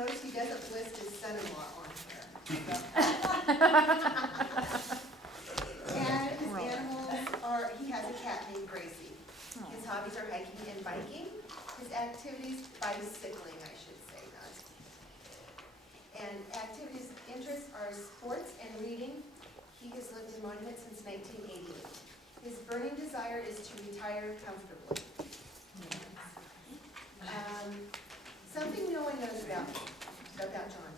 notice he doesn't list his son-in-law on here. And his animals are, he has a cat named Gracie. His hobbies are hiking and biking. His activities, bicycling, I should say, not. And activities, interests are sports and reading. He has lived in Monument since 1988. His burning desire is to retire comfortably. Something no one knows about John.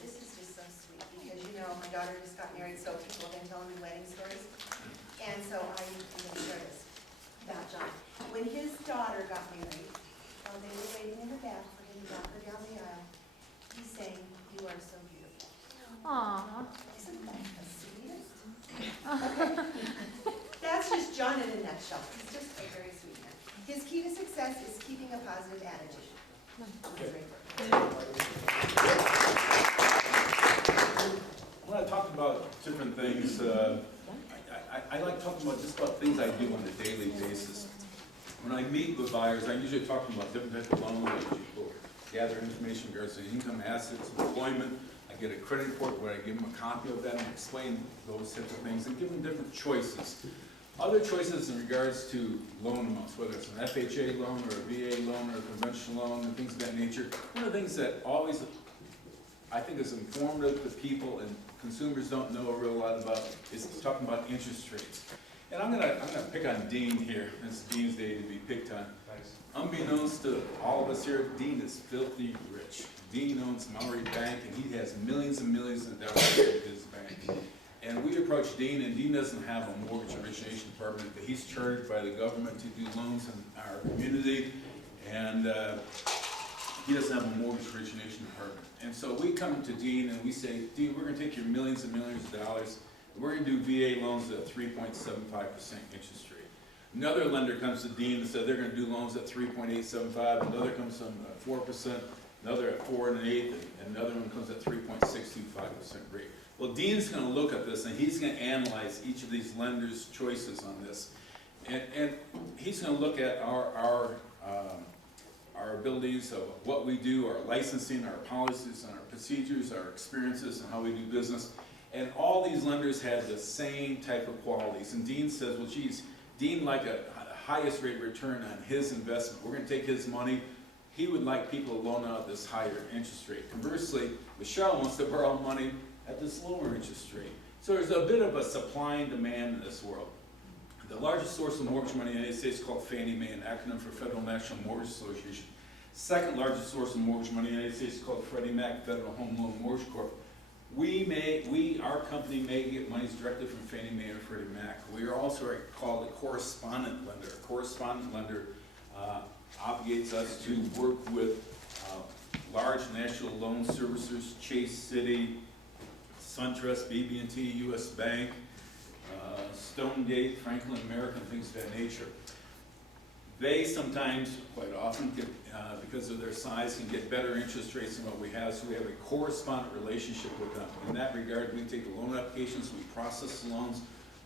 This is just so sweet because, you know, my daughter just got married, so people have been telling me wedding stories. And so I'm going to share this about John. When his daughter got married, while they were waiting in the back for him to walk her down the aisle, he sang, "You are so beautiful." Aww. Isn't that the sweetest? Okay. That's just John in a nutshell. He's just a very sweet man. His key to success is keeping a positive attitude. When I talk about different things, I like talking about just about things I do on a daily basis. When I meet with buyers, I usually talk to them about different types of loans. I usually gather information in regards to income, assets, employment. I get a credit report where I give them a copy of that and explain those types of things and give them different choices. Other choices in regards to loan amounts, whether it's an FHA loan or a VA loan or a conventional loan and things of that nature. One of the things that always I think is informative to people and consumers don't know a real lot about is talking about interest rates. And I'm gonna pick on Dean here. It's Dean's day to be picked on. Thanks. Unbeknownst to all of us here, Dean is filthy rich. Dean owns Maori Bank and he has millions and millions of dollars in his bank. And we approached Dean, and Dean doesn't have a mortgage origination department, but he's chartered by the government to do loans in our community, and he doesn't have a mortgage origination department. And so we come to Dean and we say, Dean, we're going to take your millions and millions of dollars, and we're going to do VA loans at 3.75% interest rate. Another lender comes to Dean and said they're going to do loans at 3.875, another comes from 4%, another at 4 1/8, and another one comes at 3.625% rate. Well, Dean's going to look at this and he's going to analyze each of these lenders' choices on this, and he's going to look at our abilities of what we do, our licensing, our policies, and our procedures, our experiences, and how we do business. And all these lenders have the same type of qualities. And Dean says, well, geez, Dean like a highest rate return on his investment. We're going to take his money. He would like people to loan out this higher interest rate. Conversely, Michelle wants to borrow money at this lower interest rate. So there's a bit of a supply and demand in this world. The largest source of mortgage money in the United States is called Fannie Mae, an acronym for Federal National Mortgage Association. Second largest source of mortgage money in the United States is called Freddie Mac, Federal Home Loan Mortgage Corp. Our company may get monies directly from Fannie Mae or Freddie Mac. We are also called a correspondent lender. A correspondent lender obligates us to work with large national loan servicers, Chase City, SunTrust, CB&T, U.S. Bank, Stonegate, Franklin American, things of that nature. They sometimes, quite often, because of their size, can get better interest rates than what we have, so we have a correspondent relationship with them. In that regard, we take the loan applications, we process the loans,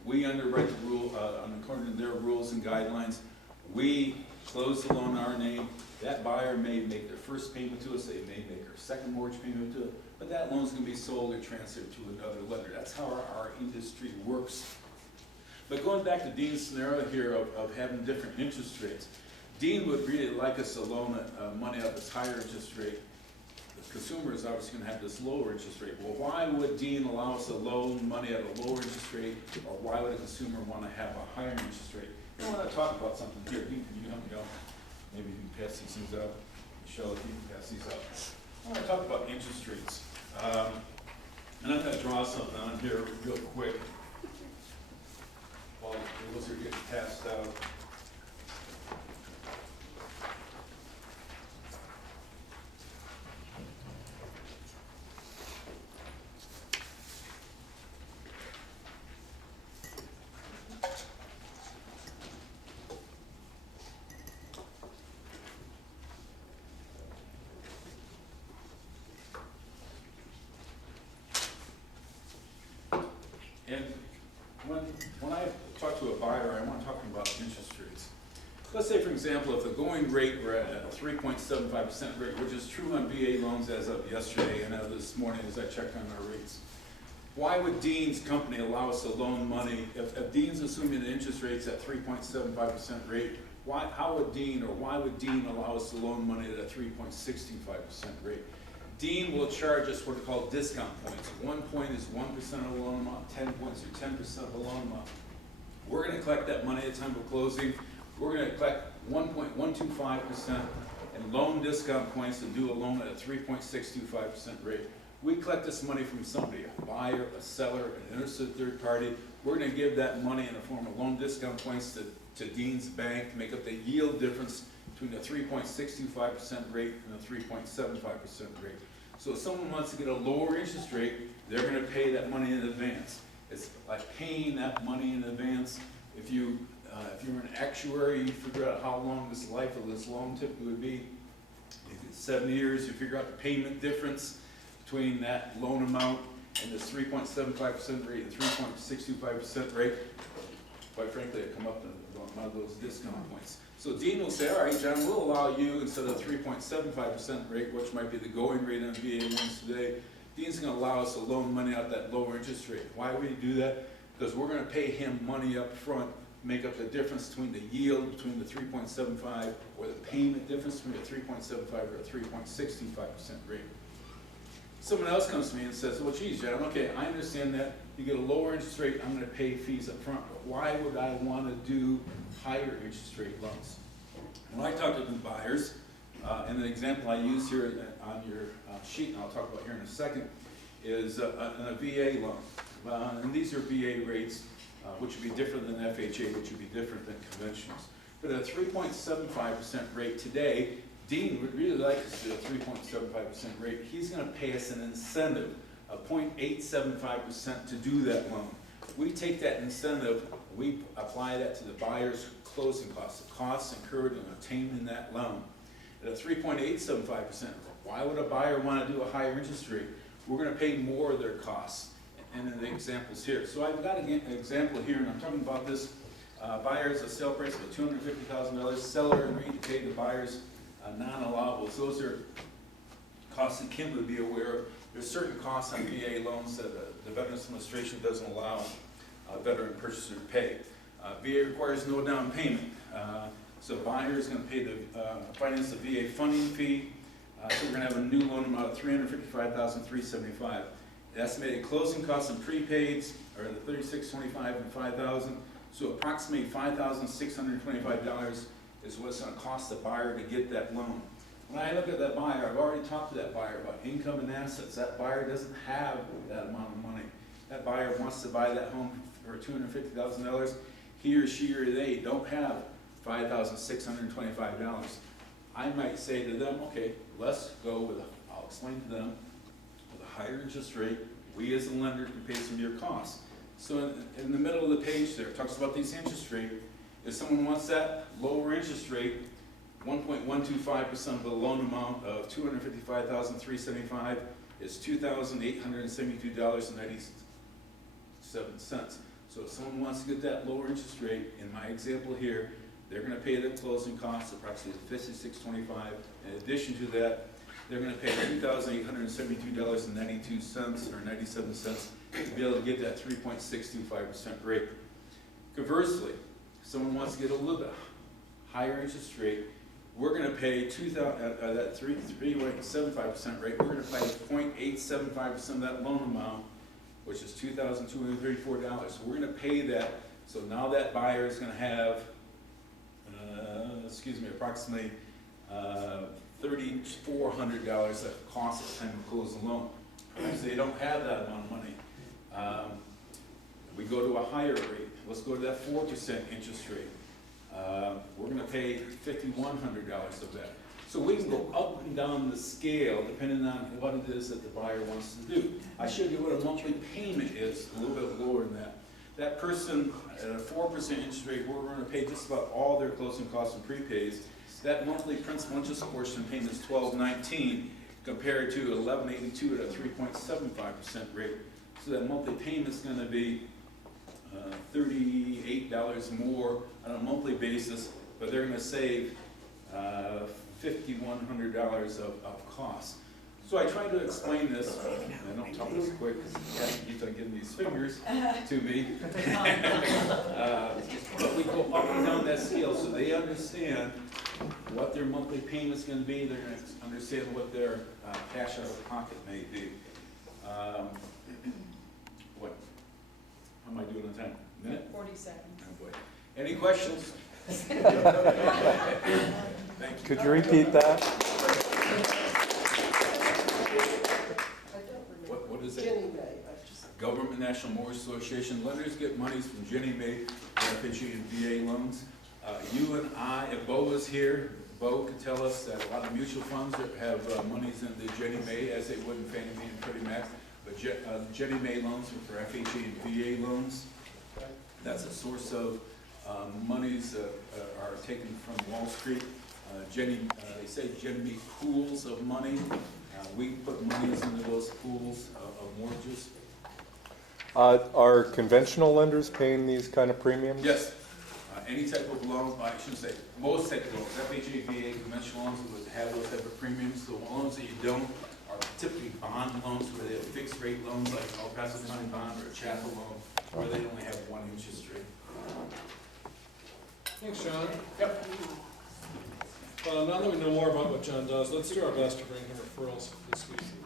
we underwrite the rule according to their rules and guidelines. We close the loan in our name. That buyer may make their first payment to us, they may make their second mortgage payment to it, but that loan's going to be sold or transferred to another lender. That's how our industry works. But going back to Dean's scenario here of having different interest rates, Dean would really like us to loan money at this higher interest rate. The consumer is obviously going to have this lower interest rate. Well, why would Dean allow us to loan money at a lower interest rate, or why would a consumer want to have a higher interest rate? I want to talk about something here. Dean, can you help me out? Maybe you can pass these things out. Michelle, if you can pass these out. I want to talk about interest rates. And I'm going to draw something on here real quick while those are getting passed out. And when I talk to a buyer, I want to talk to them about interest let's say, for example, if the going rate were at a 3.75% rate, which is true on VA loans as of yesterday and as of this morning as I checked on our rates. Why would Dean's company allow us to loan money, if Dean's assuming the interest rate's at 3.75% rate, why would Dean allow us to loan money at a 3.65% rate? Dean will charge us what are called discount points. 1 point is 1% of the loan amount, 10 points are 10% of the loan amount. We're gonna collect that money at the time of closing. We're gonna collect 1.125% in loan discount points and do a loan at a 3.625% rate. We collect this money from somebody, a buyer, a seller, an interested third party. We're gonna give that money in the form of loan discount points to Dean's Bank to make up the yield difference between the 3.625% rate and the 3.75% rate. So if someone wants to get a lower interest rate, they're gonna pay that money in advance. It's like paying that money in advance. If you're an actuary, you figure out how long this life of this loan typically would be. If it's 7 years, you figure out the payment difference between that loan amount and this 3.75% rate and 3.625% rate. Quite frankly, it come up to one of those discount points. So Dean will say, all right, John, we'll allow you, instead of 3.75% rate, which might be the going rate on VA loans today, Dean's gonna allow us to loan money out that lower interest rate. Why would he do that? Because we're gonna pay him money up front, make up the difference between the yield between the 3.75 or the payment difference between a 3.75 or a 3.65% rate. Someone else comes to me and says, well, geez, John, okay, I understand that you get a lower interest rate, I'm gonna pay fees up front, but why would I wanna do higher interest rate loans? When I talk to the buyers, and the example I use here on your sheet, and I'll talk about here in a second, is a VA loan. And these are VA rates, which would be different than FHA, which would be different than conventionals. But at a 3.75% rate today, Dean would really like us to do a 3.75% rate. He's gonna pay us an incentive of 0.875% to do that loan. We take that incentive, we apply that to the buyer's closing costs, the costs incurred in obtaining that loan. At a 3.875%, why would a buyer wanna do a higher interest rate? We're gonna pay more of their costs. And in the examples here. So I've got an example here, and I'm talking about this. Buyer has a sale price of $250,000. Seller agreed to pay the buyer's non-allowables. Those are costs that Kim would be aware of. There's certain costs on VA loans that the Veterans Administration doesn't allow a veteran purchaser to pay. VA requires no down payment. So buyer is going to pay the finance the VA funding fee. So we're going to have a new loan amount of $355,375. The estimated closing costs and prepaids are the $36.25 and $5,000. So approximately $5,625 is what it's going to cost the buyer to get that loan. When I look at that buyer, I've already talked to that buyer about income and assets. That buyer doesn't have that amount of money. That buyer wants to buy that home for $250,000. He or she or they don't have $5,625. I might say to them, okay, let's go with, I'll explain to them, with a higher interest rate, we as a lender can pay some of your costs. So in the middle of the page there, it talks about these interest rate. If someone wants that lower interest rate, 1.125% of the loan amount of $255,375 is $2,872.97. So if someone wants to get that lower interest rate, in my example here, they're going to pay the closing costs, approximately $56.25. In addition to that, they're going to pay $2,872.92 or 97 cents to be able to get that 3.625% rate. Conversely, if someone wants to get a little bit higher interest rate, we're going to pay that 3.75% rate. We're going to pay 0.875% of that loan amount, which is $2,234. So we're going to pay that. So now that buyer is going to have, approximately $3,400 that costs at the time to close the loan. Perhaps they don't have that amount of money. We go to a higher rate. Let's go to that 4% interest rate. We're going to pay $5,100 of that. So we can go up and down the scale depending on what it is that the buyer wants to do. I showed you what a monthly payment is, a little bit lower than that. That person at a 4% interest rate, we're going to pay just about all their closing costs and prepays. That monthly principal interest portion payment is $1,219 compared to $1,182 at a 3.75% rate. So that monthly payment is going to be $38 more on a monthly basis but they're gonna save $5,100 of costs. So I tried to explain this, and I don't talk this quick because Kathy keeps on giving these fingers to me. But we go up and down that scale so they understand what their monthly payment's gonna be, they're gonna understand what their cash out of pocket may be. What? How am I doing on time? Minute? 40 seconds. Oh boy. Any questions? Thank you. Could you repeat that? What is it? Government National Mortgage Association. Lenders get monies from Ginnie Mae, FHA and VA loans. You and I, if Bo was here, Bo could tell us that a lot of mutual funds have monies in the Ginnie Mae as they would in Fannie Mae and Freddie Mac. But Ginnie Mae loans are for FHA and VA loans. That's a source of monies that are taken from Wall Street. They say Ginnie Mae pools of money. We put monies into those pools of mortgages. Are conventional lenders paying these kind of premiums? Yes. Any type of loan, I shouldn't say, most type of loans, FHA, VA, conventional loans would have those type of premiums. The loans that you don't are typically bond loans where they have fixed rate loans like El Paso County bond or a Chapel loan where they only have one interest rate. Thanks, John. Yep. Now that we know more about what John does, let's do our best to bring him referrals this week.